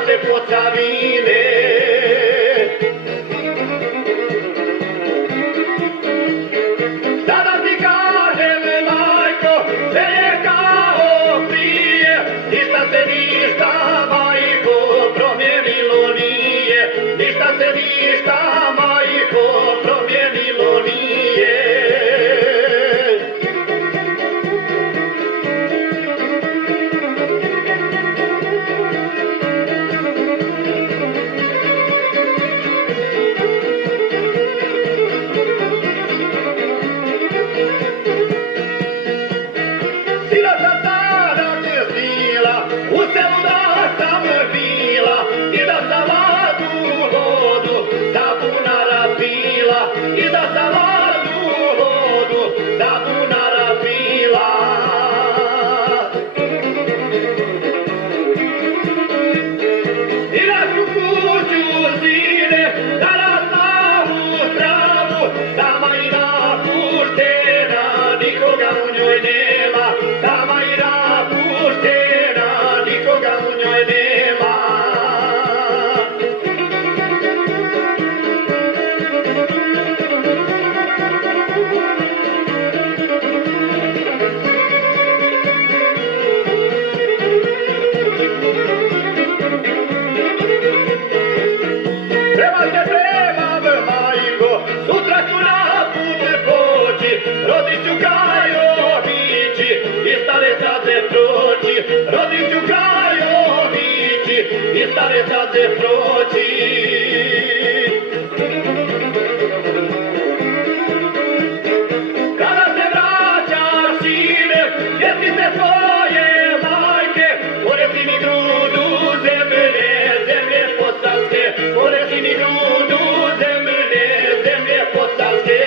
naše Posavine. Sada ti kažem, majko, sve je kao prije, ništa se ništa, majko, promijenilo nije, ništa se ništa, majko, promijenilo nije. Sila sam tada čestila, u selu da sam bila, i da sam ladnu vodu da bunara pila, i da sam ladnu vodu da bunara pila. I našu kuću sine, da rastavu travu, sama i napuštena, nikoga u njoj nema, sama i napuštena, nikoga u njoj nema. Treba se trebam, majko, sutra ću na put poći, rodit ću Kajovići, i stare staze proći, rodit ću Kajovići, i stare staze proći. Kada se vraćaš, sine, sjeti se svoje majke, ponesi mi grudu zemlje, zemlje posavske, ponesi mi grudu zemlje, zemlje posavske.